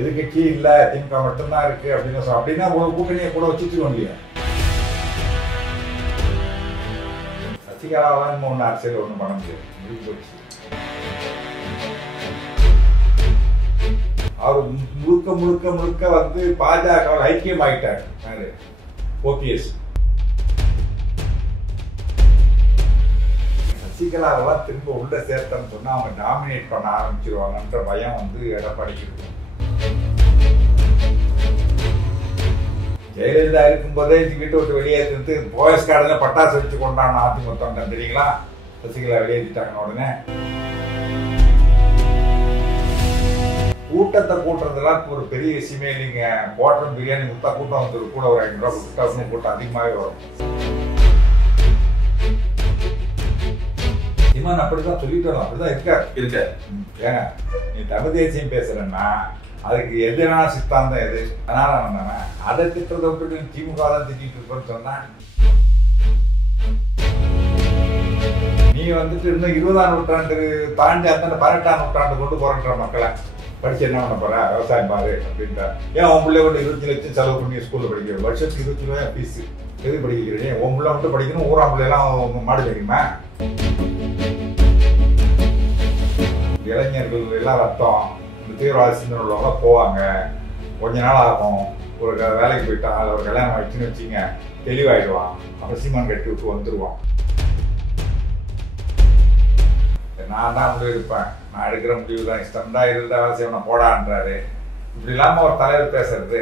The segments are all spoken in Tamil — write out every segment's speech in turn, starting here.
எதிர்கட்சி இல்ல திமுக மட்டும்தான் இருக்கு அப்படின்னு அப்படின்னா கூட்டணியை கூட வச்சுட்டு இல்லையா? சசிகலாவான் ஒண்ணு அரசியல் ஒண்ணும் பண்ண முடியாது, முடிவு போச்சு. அவர் முழுக்க முழுக்க முழுக்க வந்து பாஜக ஐக்கியம் ஆயிட்டார். ஓபிஎஸ் சசிகலாவெல்லாம் திரும்ப உள்ள சேர்த்தன்னு சொன்னா அவங்க டாமினேட் பண்ண ஆரம்பிச்சிருவாங்கன்ற பயம் வந்து எடப்பாடிக்கு இருக்கும். ஜெயலலிதா இருக்கும்போதே வீட்டை விட்டு வெளியேற்றிட்டு போயஸ் கார்டுல பட்டாசு வச்சு கொண்டாங்க அதிமுக தெரியுங்களா? சசிகலா வெளியேற்றிட்டாங்க உடனே. கூட்டத்தை கூட்டுறதுலாம் ஒரு பெரிய விஷயமே இல்லைங்க. குவார்டர் பிரியாணி முத்தா கூட்டம் வந்து கூட ஒரு 500 ரூபா கொடுத்தா கூட்டம் அதிகமாகவே வரும். இமான் அப்படிதான் சொல்லிட்டு வரலாம், அப்படிதான் இருக்க. ஏங்க நீ தமிழ் தேசியம் பேசுறேன்னா அதுக்கு எதுனா சித்தாந்தம் எது? அதனால அதை திட்டத்தை விட்டு திமுக தான் திட்டிட்டு இருப்பேன்னு சொன்னா நீ வந்துட்டு இன்னும் 20ஆம் நூற்றாண்டு தாண்டி அத்தனை 18ஆம் நூற்றாண்டு கொண்டு போறன்ற மக்களை படிச்சு என்ன பண்ண போற? விவசாயம் பாரு அப்படின்ட்டா. ஏன் உன் பிள்ளை கொண்டு 25 லட்சம் செலவு பண்ணி ஸ்கூல்ல படிக்கிற வருஷத்துக்கு 20 ரூபாய் ஃபீஸ் எது படிக்கிறீங்க? உன் பிள்ளை மட்டும் படிக்கணும், ஊரா பிள்ளைலாம் மாடு தெரியுமா? இளைஞர்கள் எல்லாம் ரத்தம் இந்த தீவிரவாத சிந்தனை உள்ளவங்க போவாங்க, கொஞ்ச நாள் ஆகும். ஒரு வேலைக்கு போயிட்டா ஒரு கல்யாணம் ஆயிடுச்சுன்னு வச்சுங்க, தெளிவாயிடுவான். அப்புறம் சீமான் கட்டி விட்டு வந்துடுவான். நான் தான் முடிவு எடுப்பேன், நான் எடுக்கிற முடிவு தான், இஷ்டம் தான் இருந்தால் வேலை செய்யணும் போடான்றாரு. இப்படி இல்லாம ஒரு தலைவர் பேசுறது.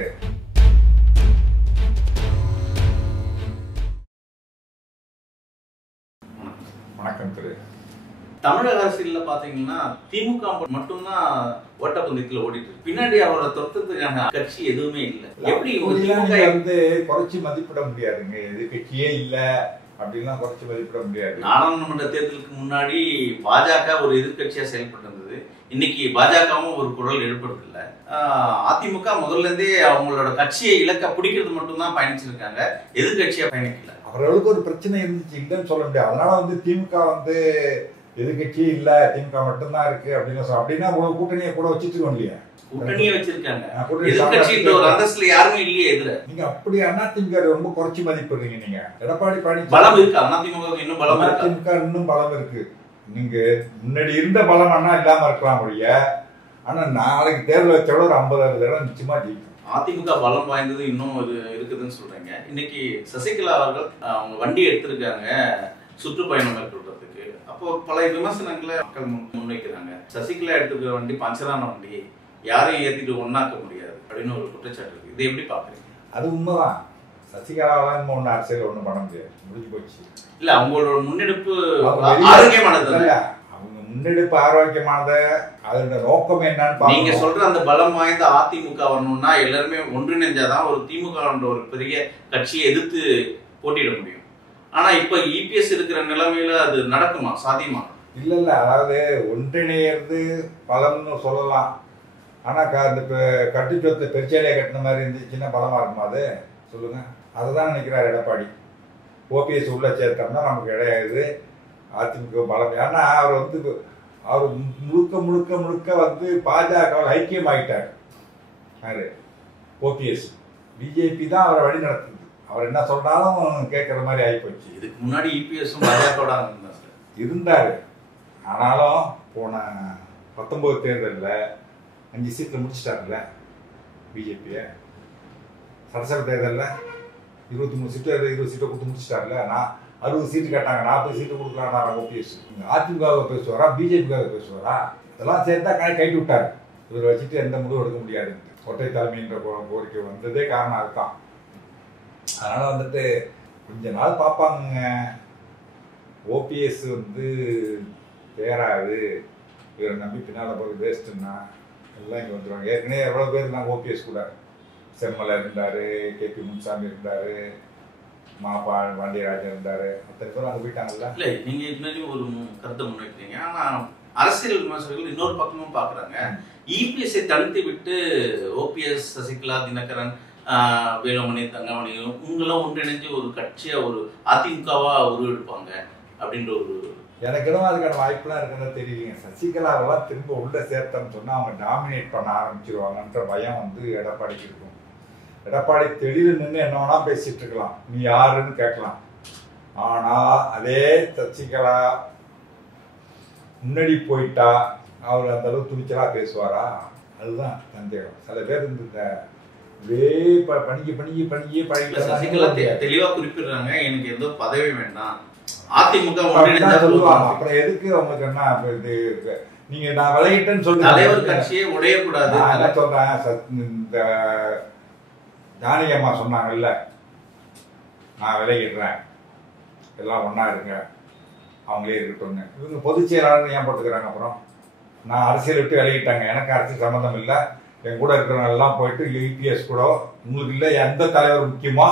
வணக்கம் திரு. தமிழக அரசியல்ல பாத்தீங்கன்னா திமுக மட்டும்தான் ஓட்டப்பந்தயத்துல ஓடிட்டு இருக்கு. பின்னாடி அவரோட தொட்டத்துக்கான கட்சி எதுவுமே இல்லை. எப்படி வந்து குறைச்சி மதிப்பிட முடியாதுங்க. எதிர்கட்சியே இல்ல அப்படின்லாம் குறைச்சி மதிப்பிட முடியாது. நாடாளுமன்ற தேர்தலுக்கு முன்னாடி பாஜக ஒரு எதிர்கட்சியா செயல்பட்டு இருந்தது. இன்னைக்கு பாஜகவும் ஒரு குரல் எழுப்புறது இல்ல. அதிமுக முதல்ல இருந்தே அவங்களோட கட்சியை இலக்க பிடிக்கிறது மட்டும்தான் பயணிச்சிருக்காங்க, எதிர்கட்சியா பயணிக்கல. அவர்களுக்கு ஒரு பிரச்சனை இருந்துச்சு, இல்லைன்னு சொல்ல முடியாது. அதனால வந்து திமுக வந்து எதிர்கட்சியே இல்ல திமுக மட்டும்தான் இருக்கு அப்படின்னு அப்படின்னா கூட்டணியை கூட வச்சுட்டு இல்லையா? கூட்டணியை வச்சிருக்காங்க, எதிர்கட்சின்ற ஒரு அந்தஸ்துல யாருமே இல்லையே எதிர. நீங்க அப்படி அதிமுக ரொம்ப குறைச்சி மதிப்பிடுறீங்க. நீங்க எடப்பாடி பழனிசாமி பலம் இருக்கு, அதிமுக இன்னும் பலம் இருக்கு. அதிமுக இன்னும் பலம் இருக்கு. நீங்க முன்னாடி இருந்த பலம் அண்ணா இல்லாம இருக்கலாம் முடிய, ஆனா நாளைக்கு தேர்தல் வச்சோட ஒரு 50 தடவை நிச்சயமா ஜெயிக்கும். அதிமுக பலம் வாய்ந்தது இன்னும் இருக்குதுன்னு சொல்றீங்க. இன்னைக்கு சசிகலா அவர்கள் அவங்க வண்டி எடுத்திருக்காங்க சுற்றுப்பயணம் மேற்கொள்றதுக்கு. அப்போ பல விமர்சனங்களை மக்கள் முன்வைக்கிறாங்க. சசிகலா எடுத்துக்கிற வண்டி பஞ்சரான வண்டி, யாரையும் ஏத்திட்டு ஒண்ணாக்க முடியாது அப்படின்னு ஒரு குற்றச்சாட்டு இருக்கு. இதை எப்படி பாக்குறீங்க? அது உண்மைதான். சசிகலாவான் ஒண்ணு அரசியல் ஒண்ணும் பண்ண முடியாது, முடிஞ்சு போச்சு. இல்ல அவங்களோட முன்னெடுப்பு ஆரோக்கியமானது. அவங்க முன்னெடுப்பு ஆரோக்கியமானது. அதோட நோக்கம் என்னன்னு நீங்க சொல்ற அந்த பலம் வாய்ந்த அதிமுக வரணும்னா எல்லாருமே ஒன்றிணைஞ்சாதான் ஒரு திமுக ஒரு பெரிய கட்சியை எதிர்த்து போட்டியிட முடியும். ஆனா இப்ப இபிஎஸ் இருக்கிற நிலைமையில அது நடக்குமா, சாத்தியமா? இல்ல அதாவது ஒன்றிணையிறது பலம்னு சொல்லலாம். ஆனா இந்த கட்டு சொத்தை பெருச்சாலையை கட்டின மாதிரி இருந்துச்சுன்னா பலமா இருக்குமா? அது சொல்லுங்க. அதுதான் நினைக்கிறார் எடப்பாடி. ஓபிஎஸ் உள்ள சேர்த்தோம்னா நமக்கு கிடையாது அதிமுக பலம். ஏன்னா அவர் வந்து அவர் முழுக்க முழுக்க முழுக்க வந்து பாஜக ஐக்கியம் ஆயிட்டார். ஓபிஎஸ் பிஜேபி தான் அவரை வழி நடத்துது. அவர் என்ன சொல்றாலும் கேட்கற மாதிரி ஆயிப்போச்சு. இதுக்கு முன்னாடி இபிஎஸ் பாஜக இருந்தாரு. ஆனாலும் போன 19 தேர்தலில் 5 சீட்டில் முடிச்சிட்டாருல்ல பிஜேபியை. சட்டசபை தேர்தலில் 23 சீட்டு 20 சீட்டை கொடுத்து முடிச்சிட்டாருல்ல. நான் 60 சீட்டு கேட்டாங்க, 40 சீட்டு கொடுக்கலாம். ஓபிஎஸ் அதிமுகவை பேசுவாரா பிஜேபிக்காக பேசுவாரா? இதெல்லாம் சேர்த்தா கைட்டு விட்டாரு. இவரை வச்சுட்டு எந்த முடிவும் எடுக்க முடியாது. ஒற்றை தலைமைன்ற கோரிக்கை வந்ததே காரணம் அதுதான். அதனால வந்துட்டு கொஞ்ச நாள் பார்ப்பாங்க. ஓபிஎஸ் வந்து தேராது, இவரை நம்பி பின்னால் போய் வேஸ்ட்டுன்னா எல்லாம் இங்கே வந்துடுவாங்க. ஏற்கனவே எவ்வளோ பேர் நாங்கள் ஓபிஎஸ் கூட செம்மலை இருந்தார், கேபி முன்சாமி இருந்தார், மாப்பா பாண்டியராஜன் இருந்தார், அத்தனை பேர் அங்கே போயிட்டாங்கல்ல. இல்லை நீங்கள் முன்னாடி ஒரு கருத்தை முன்வைக்கிறீங்க. ஆனால் அரசியல் விமர்சகர்கள் இன்னொரு பக்கமும் பார்க்குறாங்க. இபிஎஸ்ஐ தடுத்து விட்டு ஓபிஎஸ், சசிகலா, தினகரன், வேலுமணி, தங்கமணி உங்களாம் ஒன்றிணைஞ்சு ஒரு கட்சியா ஒரு அதிமுகவா உருவெடுப்பாங்க அப்படின்ற ஒரு எனக்கு என்னமோ அதுக்கான வாய்ப்புலாம் இருக்குன்னு தெரியலீங்க. சசிகலாவெல்லாம் திரும்ப உள்ள சேர்த்தோம்னு சொன்னா அவங்க டாமினேட் பண்ண ஆரம்பிச்சிருவாங்கன்ற பயம் வந்து எடப்பாடிக்கு இருக்கும். எடப்பாடி தெளிவு நின்று என்ன வேணா பேசிட்டு இருக்கலாம், நீ யாருன்னு கேட்கலாம். ஆனா அதே சசிகலா முன்னாடி போயிட்டா அவர் அந்த அளவுக்கு துணிச்சலா பேசுவாரா? அதுதான் சந்தேகம். சில பேர் இந்த சசிகலா தெளிவா குறிப்பிடுறாங்க, எனக்கு எந்த பதவி வேண்டாம், அதிமுக சொல்லுவாங்க. அப்புறம் எதுக்கு அவங்களுக்கு என்ன இது, நீங்க நான் விளையிட்டேன்னு சொல்லுங்க, தலைவர் கட்சியே உடையக்கூடாது. நான் என்ன சொல்றேன், இந்த ஜானகி அம்மா சொன்னாங்கல்ல, நான் விலகிடுறேன், எல்லாம் ஒன்னா இருங்க, அவங்களே இருக்கட்டும்னு. இவங்க பொதுச் செயலாளர் ஏன் போட்டுக்கிறாங்க? அப்புறம் நான் அரசியல் விட்டு விலகிட்டாங்க, எனக்கு அரசியல் சம்மந்தம் இல்லை, என் கூட இருக்கிறவங்க எல்லாம் போயிட்டு யூபிஎஸ் கூட உங்களுக்கு இல்லை, எந்த தலைவர் முக்கியமோ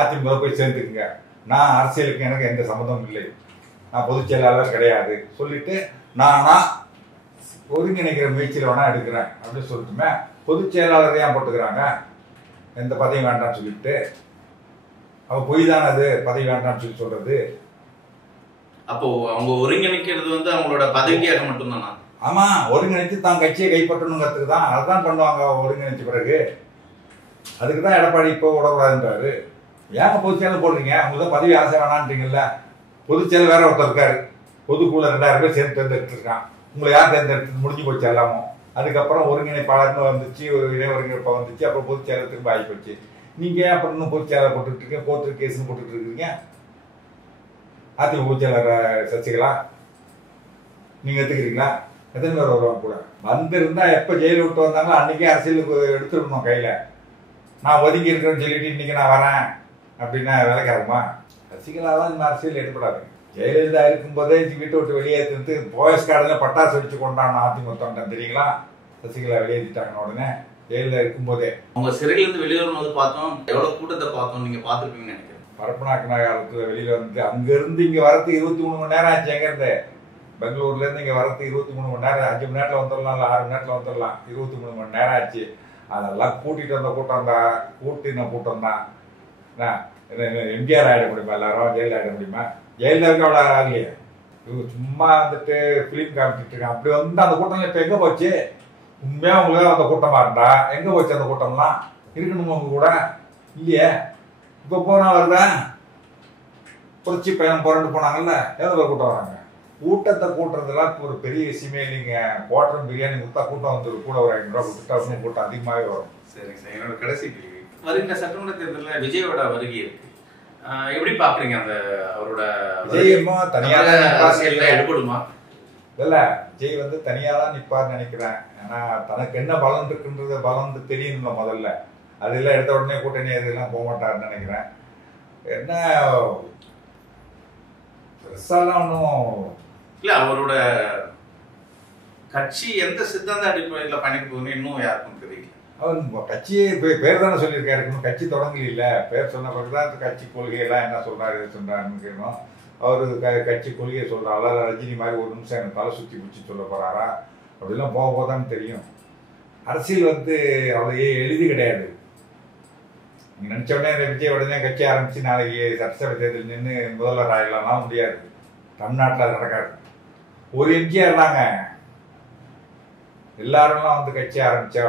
அதிமுக போய் சேர்ந்துக்குங்க, நான் அரசியலுக்கு எனக்கு எந்த சம்மந்தமும் இல்லை, நான் பொதுச் செயலாளர் கிடையாது சொல்லிட்டு நானா ஒருங்கிணைக்கிற முயற்சியில் வேணா எடுக்கிறேன் அப்படின்னு சொல்லிட்டுமே பொதுச் செயலாளர் ஏன் போட்டுக்கிறாங்க? எந்த பதவியும் வேண்டாம்னு சொல்லிட்டு அவ பொய் தானே அது, பதவி வேண்டாம்னு சொல்லி சொல்றது. அப்போ அவங்க ஒருங்கிணைக்கிறது வந்து அவங்களோட பதவியாக மட்டும்தானா? ஆமா, ஒருங்கிணைத்து தான் கட்சியை கைப்பற்றணுங்கிறதுக்கு தான், அதுதான் பண்ணுவாங்க ஒருங்கிணைச்ச பிறகு. அதுக்கு தான் எடப்பாடி இப்போ விடக்கூடாதுன்றாரு. ஏங்க பொதுச் செயலர் போடுறீங்க? உங்களுக்கு தான் பதவி ஆசை வேணான்றீங்கல்ல. பொதுச் செயலர் வேற ஒருத்தர் இருக்காரு, பொதுக்குள்ள 2000 பேர் சேர்ந்து தேர்ந்தெடுத்துருக்கான், உங்களை யார் தேர்ந்தெடுத்து முடிஞ்சு போச்சு எல்லாமும். அதுக்கப்புறம் ஒருங்கிணைப்பாளர்னு வந்துச்சு, ஒரு இணை ஒருங்கிணைப்பா வந்துச்சு, அப்புறம் பொதுச் செயலர் திரும்ப ஆகி போச்சு. நீங்க அப்புறம் இன்னும் பொதுச் செயலர் போட்டுட்டு இருக்கீங்க, கோர்ட்டு கேஸ்ன்னு போட்டுட்டு இருக்கீங்க. அதிமுக பொதுச் செயலர் சசிகலா நீங்க எடுத்துக்கிறீங்களா? எத்தனை பேர் வருவாங்க கூட? வந்திருந்தா எப்ப ஜெயில விட்டு வந்தாங்களோ அன்னைக்கே அரசியலுக்கு எடுத்துடணும் கையில. நான் ஒதுங்கி இருக்கிறேன்னு சொல்லிட்டு இன்னைக்கு நான் வரேன் அப்படின்னா வேலைக்காரமா? சசிகலா தான் இந்த அரசியல் எடுப்படாது. ஜெயலலிதா இருக்கும்போதே வீட்டை விட்டு வெளியேற்றிட்டு போயஸ் கார்டுல பட்டாசு வச்சு கொண்டாங்க அதிமுக தொண்டன், தெரியுங்களா? சசிகலா வெளியேற்றிட்டாங்க உடனே ஜெயலலிதா இருக்கும்போதே. அவங்க சிறையில இருந்து வெளியேறும் போது பார்த்தோம், எவ்வளவு கூட்டத்தை பார்த்தோம், நீங்க பாத்துருப்பீங்கன்னு நினைக்கிறேன். பரப்பநாயக்க காலத்துல வெளியில வந்து அங்க இருந்து இங்க வரது 23 மணி நேரம் ஆச்சு. எங்க இருந்து பெங்களூர்ல இருந்து இங்க வரது 23 மணி நேரம். 5 மணி நேரத்துல வந்துடலாம், 6 மணி நேரத்துல வந்துடலாம். 23 மணி நேரம் ஆச்சு. அதெல்லாம் கூட்டிட்டு வந்த கூட்டம் தான், கூட்டின கூட்டம் தான். எம்ஜிஆர் ஆயிட முடியுமா? எல்லாரும் ஜெயில ஆயிட முடியுமா? ஜெயலலிதாவுக்கு அவ்வளோ ஆகலையே. இவங்க சும்மா வந்துட்டு பிலிம் காமிச்சிட்டு இருக்காங்க. அப்படி வந்து அந்த கூட்டம் இப்ப எங்க போச்சு? உண்மையா உங்களுக்கு அந்த கூட்டமா இருந்தா எங்க போச்சு? அந்த கூட்டம்லாம் இருக்கணுமா உங்க கூட? இல்லையே. இப்ப போனா வருதா? புரட்சி பயணம் புரண்டு போனாங்கல்ல, எவ்வளவு கூட்டம் வராங்க? கூட்டத்தை கூட்டுறதுலாம் இப்போ ஒரு பெரிய விஷயமே இல்லைங்க. குவாட்டரும் பிரியாணி முத்தா கூட்டம் வந்து கூட ஒரு 500 ரூபா கொடுத்துட்டா கூட்டம் அதிகமாகவே வரும். சரிங்க சார், என்னோட கடைசி கேள்வி, வருகின்ற சட்டமன்ற தேர்தலில் விஜயோட வருகை இருக்கு, எப்படி பாக்குறீங்க? அந்த அவரோட விஜயமா தனியாக அரசியல்ல எடுபடுமா? இல்ல, விஜய் வந்து தனியா தான் நிப்பார்னு நினைக்கிறேன். ஏன்னா தனக்கு என்ன பலன் இருக்குன்றது பலன் தெரியணும் முதல்ல. அதெல்லாம் எடுத்த உடனே கூட்டணி அதெல்லாம் போக மாட்டாருன்னு நினைக்கிறேன். என்ன பெருசாலாம் ஒன்றும் இல்ல, அவரோட கட்சி எந்த சித்தாந்த அடிப்படையில் பயணிக்க போகுதுன்னு இன்னும் யாருக்கும் தெரியல. அவர் கட்சியே பேர் தானே சொல்லியிருக்காரு, இன்னும் கட்சி தொடங்கல. இல்லை, பேர் சொன்ன பிறகுதான் கட்சி கொள்கையெல்லாம் என்ன சொல்றாரு சொல்றாருன்னு கேட்கணும். அவரு கட்சி கொள்கையை சொல்றாரா, ரஜினி மாதிரி ஒரு நிமிஷம் எனக்கு தலை சுற்றி பிடிச்சி சொல்ல போறாரா? அப்படிலாம் போக போதான்னு தெரியும். அரசியல் வந்து அவ்வளோ எளிது கிடையாது. நீங்க நினைச்ச உடனே இந்த விஜய் உடனே கட்சி ஆரம்பிச்சு நாளைக்கு சட்டசபை தேர்தல் நின்று முதல்வர் ஆகலாம் முடியாது. தமிழ்நாட்டில் அது நடக்காது. ஒரு எம்ஜிஆர் தாங்க எல்லாரும்லாம் வந்து கட்சி ஆரம்பிச்ச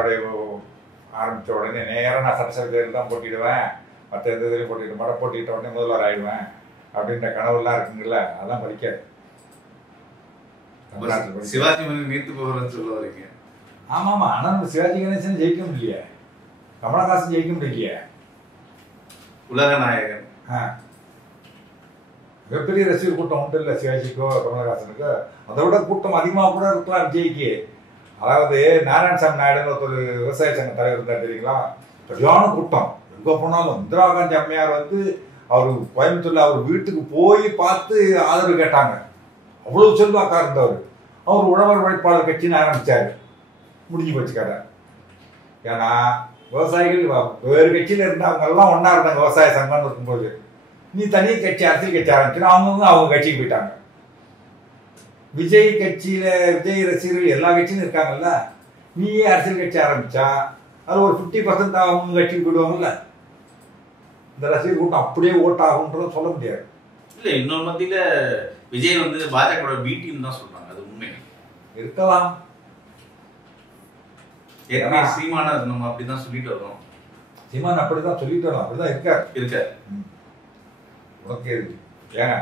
உடனே நேரம் நான் சட்டசபை தேர்தல் தான் போட்டிடுவேன், மற்ற எந்த தேர்தலையும் போட்டிட்டு மாட போட்டிட்ட உடனே முதல்வர் ஆயிடுவேன் அப்படின்ற கனவுலாம் இருக்குங்கல்ல, அதெல்லாம் படிக்காது. சிவாஜி நீத்து போகிறேன்னு சொல்ல வரீங்க? ஆமாமா, ஆனா நம்ம சிவாஜி கணேசன் ஜெயிக்க முடியலையே, கமலஹாசன் ஜெயிக்க முடியலையே. உலக நாயகன் மிகப்பெரிய ரசிகர் கூட்டம் உண்டு இல்லை சிவாஜிக்கோ கமலஹாசனுக்கோ? அதை விட கூட்டம் அதிகமாக கூட இருக்கலாம் விஜய்க்கு. அதாவது நாராயணசாமி நாயுடுன்னு ஒருத்தர் விவசாய சங்க தலைவர் இருந்தார், தெரியுங்களா? சரியான கூட்டம். எங்க போனாலும் இந்திரா காந்தி அம்மையார் வந்து அவர் கோயம்புத்தூர்ல அவர் வீட்டுக்கு போய் பார்த்து ஆதரவு கேட்டாங்க. அவ்வளவு செல்வாக்கா இருந்தவர். அவர் உழவர் உழைப்பாளர் கட்சின்னு ஆரம்பிச்சாரு. முடிஞ்சு போச்சு கதை. ஏன்னா விவசாயிகள் வேறு கட்சியில இருந்தவங்க எல்லாம் ஒன்னா இருந்தாங்க விவசாய சங்கம்னு இருக்கும்போது. நீ தனி கட்சி அரசியல் கட்சி ஆரம்பிச்சுன்னா அவங்க கட்சிக்கு போயிட்டாங்க. விஜய் கட்சியில விஜய் ரசிகர்கள் எல்லா கட்சியும் இருக்காங்கல்ல, நீயே அரசியல் கட்சி ஆரம்பிச்சா அது ஒரு 50% அவங்க கட்சிக்கு போயிடுவாங்கல்ல. இந்த ரசிகர் கூட்டம் அப்படியே ஓட்டாகும்ன்றதும் சொல்ல முடியாது. இல்ல, இன்னொரு மத்தியில விஜய் வந்து பாஜக பி டீம் தான் சொல்றாங்க. அது உண்மை இருக்கலாம். ஏற்கனவே சீமான நம்ம அப்படிதான் சொல்லிட்டு வரோம். சீமான் அப்படிதான் சொல்லிட்டு வரோம், அப்படிதான் இருக்காரு. உனக்கு ஏங்க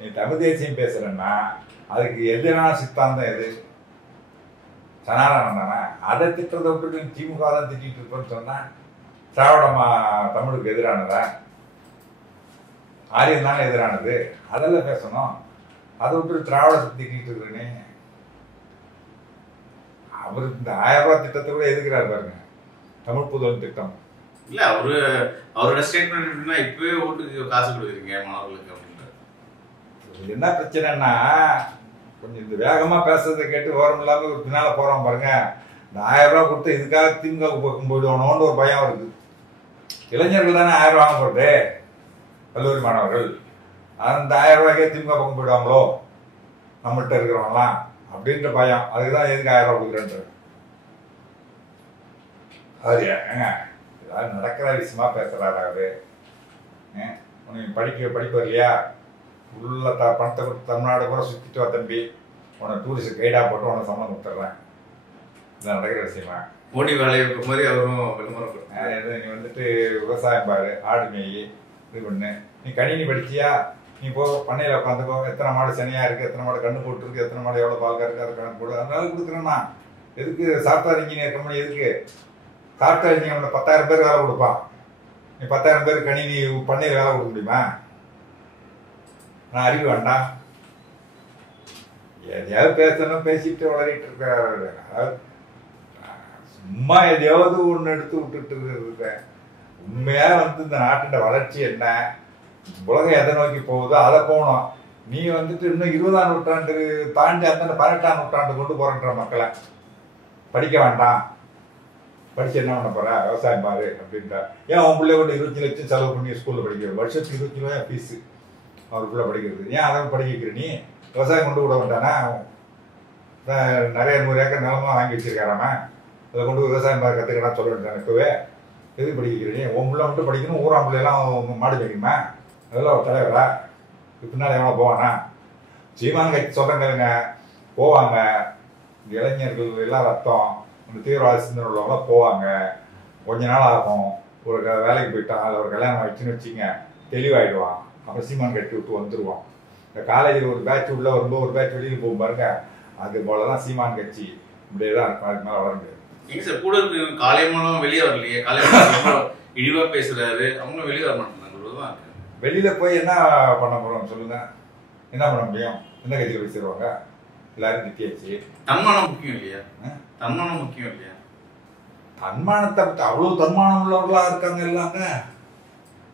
நீ தமிழ் தேசியம் பேசுறன்னா அதுக்கு எதிரான சித்தாந்தம் எது? சனாதனம் தானே. அதை திட்டத்தை விட்டு திமுக தான் திட்டிட்டு இருப்பேன்னு சொன்னா திராவிடமா தமிழுக்கு எதிரானதா? ஆரியம் தானே எதிரானது. அதெல்லாம் பேசணும். அதை விட்டு திராவிடத்தை திட்டிட்டு இருக்கிறேனே. அவர் இந்த 1000 ரூபாய் திட்டத்தை கூட எதுக்குறாரு பாருங்க, தமிழ் புதல் திட்டம். இல்ல அவரோட ஸ்டேட்மெண்ட் இப்பவே ஓட்டுக்கு காசு கொடுக்குறீங்க மாணவர்களுக்கு அப்படின்றாரு. என்ன பிரச்சனைன்னா கொஞ்சம் இந்த வேகமா பேசுறதை கேட்டு ஓரம் இல்லாம ஒரு பின்னால போறோம் பாருங்க. இந்த 1000 ரூபாய் கொடுத்து இதுக்காக திமுக பக்கம் போயிடுவோம்னு ஒரு பயம் இருக்கு. இளைஞர்கள் தானே 1000 வாங்க போறது, கல்லூரி மாணவர்கள். அந்த 1000 ரூபாய்க்கே திமுக பக்கம் போயிடுவாங்களோ நம்மள்கிட்ட இருக்கிறவங்களாம் அப்படின்ற பயம். அதுக்குதான் எதுக்கு 1000 ரூபாய் கொடுக்குறேன்ற. அது ஏங்க ஏதாவது நடக்கிற விஷயமா பேசுறாரு அவரு. உனக்கு படிப்பு இல்லையா, உள்ள பணத்தை கொடுத்து தமிழ்நாடு கூட சுத்திட்டு வா தம்பி, உனக்கு டூரிஸ்ட் கைடா போட்டு உனக்கு சம்பளம் கொடுத்துட்றேன். இதான் நடக்கிற விஷயமா. மோடி வேலையை மாதிரி அவரும் விளம்பரம் கொடுத்தாரு. நீ வந்துட்டு விவசாயம் பாரு, ஆடு மேய், இது பண்ணு. நீ கணினி படிச்சியா, நீ போ பண்ணையில் உட்காந்துக்கோ, எத்தனை மாடு சனியா இருக்கு, எத்தனை மாடு கண்ணு போட்டுருக்கு, எத்தனை மாடு எவ்வளோ பால் இருக்கு, அதை கணக்கு போடு. அதனால கொடுக்குறேன்னா எதுக்கு சாஃப்ட்வேர் இன்ஜினியர் கம்பெனி எதுக்கு? சாஃப்ட்வேர் இன்ஜினியர் 10,000 பேர் வேலை கொடுப்பான். நீ 10,000 பேர் கணினி பண்ணையில் வேலை கொடுக்க முடியுமா? நான் அறிவு வேண்டாம். எதையாவது பேசணும், பேசிட்டு வளரிட்டு இருக்காரு. சும்மா எதையாவது ஒன்று எடுத்து விட்டுட்டு இருக்கேன். உண்மையா வந்து இந்த நாட்டின் வளர்ச்சி என்ன, உலகம் எதை நோக்கி போகுதோ அதை போகணும். நீ வந்துட்டு இன்னும் 20ஆம் நூற்றாண்டு தாண்டி அந்த 18ஆம் நூற்றாண்டு கொண்டு போறன்ற மக்களை படிக்க வேண்டாம், படிச்சு என்ன பண்ண போற, விவசாயம் பாரு அப்படின்ற. ஏன் உன் பிள்ளை கொண்டு 25 லட்சம் செலவு பண்ணி ஸ்கூல்ல படிக்கிறது, வருஷத்துக்கு 25 ரூபாய் ஃபீஸு அவருக்குள்ள படிக்கிறது. ஏன் அதை படிக்க வைக்கிற நீ? விவசாயம் கொண்டு விட மாட்டானா? நிறைய 100 ஏக்கர் நிலமா வாங்கி வச்சிருக்காராம, அதை கொண்டு விவசாயம் பார்க்க கற்றுக்கணும் சொல்ல வேண்டியது. இப்பவே எது படிக்கிற நீ? உன் பிள்ளை மட்டும் படிக்கணும், ஊராம் பிள்ளைலாம் மாடு வைக்கணுமா? அதெல்லாம் ஒரு தலைவரா? பின்னால் எவ்வளோ போவானா? சீமான் கட்சி சொல்றேங்க போவாங்க. இளைஞர்கள் எல்லாம் ரத்தம் இந்த தீவிரவாத சிந்தனை உள்ளவங்களாம் போவாங்க. கொஞ்ச நாள் ஆகும். ஒரு வேலைக்கு போயிட்டான், அதில் ஒரு கல்யாணம் ஆயிடுச்சுன்னு வச்சுங்க, தெளிவாயிடுவான். அப்புறம் சீமான் கட்டி விட்டு வந்துடுவான். இந்த காலேஜில் ஒரு பேட்ச் உள்ள வரும்போது ஒரு பேட்ச் வெளியில் போகும் பாருங்க, அது போலதான் சீமான் கட்சி இப்படியே தான் இருக்கும். அதுக்கு மேலே வர முடியாது. எங்க சார் கூட இருக்கு காலையமாலும் வெளியே வரலையே, காலையமாலும் இழிவா பேசுறாரு, அவங்களும் வெளியே வர மாட்டாங்க. வெளியில போய் என்ன பண்ண போறோம் சொல்லுங்க? என்ன பண்ண முடியும்? எந்த கட்சியில் பேசிடுவாங்க? எல்லாரும் திட்டியாச்சு. தன்மானம் முக்கியம் இல்லையா? தன்மானம் முக்கியம் இல்லையா? தன்மானத்தை அவ்வளவு தன்மானம் உள்ளவர்களா இருக்காங்க எல்லாங்க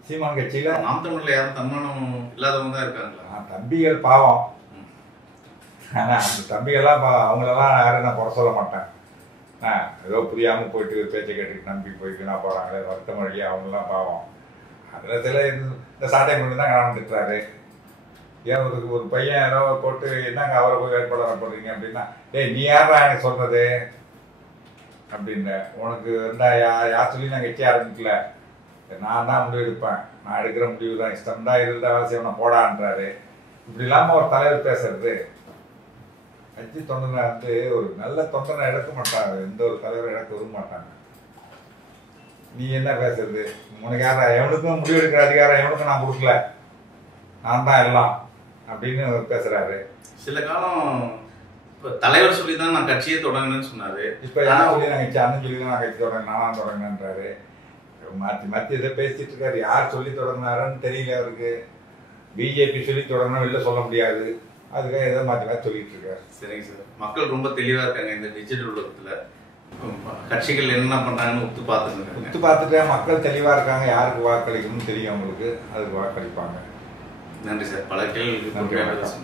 சீமான் கட்சியில. நாம் தமிழ்ல யாரும் தன்மானம் இல்லாதவங்க தான் இருக்காங்களா? தம்பிகள் பாவம். ஆனா அந்த தம்பிகள்லாம் அவங்களெல்லாம் யாரும் நான் குறை சொல்ல மாட்டேன். ஏதோ புரியாம போயிட்டு பேச்சை கேட்டுட்டு நம்பி போயிட்டு நான் போறாங்களே வருத்த மொழி, அவங்கெல்லாம் பாவம். அதுல சில இந்த சாட்டை மொழி தான் நடந்துட்டுறாரு. ஏன் ஒரு பையன் ஏதோ போட்டு என்னங்க அவரை போய் வேட்பாளர் போடுறீங்க அப்படின்னா, டேய் நீ யாரா எனக்கு சொல்றது அப்படின்னு. உனக்கு இருந்தா யார் சொல்லி நான் கட்சி ஆரம்பிக்கல, நான் தான் முடிவு எடுப்பேன், நான் எடுக்கிற முடிவு தான், இஷ்டம் தான் இருந்தா வேலை செய்வனை போடான்றாரு. இப்படி இல்லாம ஒரு தலைவர் பேசுறது. கட்சி தொண்டனை வந்து ஒரு நல்ல தொண்டனை எடுக்க மாட்டாங்க, எந்த ஒரு தலைவரும் எடுக்க விரும்ப மாட்டாங்க. நீ என்ன பேசுறது? உனக்கு யாரா? எவனுக்கும் முடிவு எடுக்கிற அதிகாரம் எவனுக்கும் நான் கொடுக்கல, நான் தான் எல்லாம் அப்படின்னு பேசுறாரு. சில காலம் தலைவர் சொல்லி தான் நான் கட்சியை தொடங்கினேன்னு சொன்னாரு. இப்ப என்ன சொல்லி நான் கட்சி அண்ணன் சொல்லி நான் கட்சி தொடங்க நானா தொடங்கினேன்றாரு. மாத்தி மாத்தி இதை பேசிட்டு இருக்காரு. யார் சொல்லி தொடங்கினாருன்னு தெரியல அவருக்கு. பிஜேபி சொல்லி தொடங்கணும் வெளில சொல்ல முடியாது, அதுக்காக ஏதோ மாத்தி மாத்தி சொல்லிட்டு இருக்காரு. சரிங்க சார், மக்கள் ரொம்ப தெளிவா இருக்காங்க இந்த டிஜிட்டல் உலகத்துல. கட்சிகள் என்ன பண்றாங்கன்னு உத்து பார்த்துட்டு மக்கள் தெளிவா இருக்காங்க. யாருக்கு வாக்களிக்கணும்னு தெரியும் அவங்களுக்கு, அதுக்கு வாக்களிப்பாங்க. நன்றி சார். பல கேள்விகளுக்கு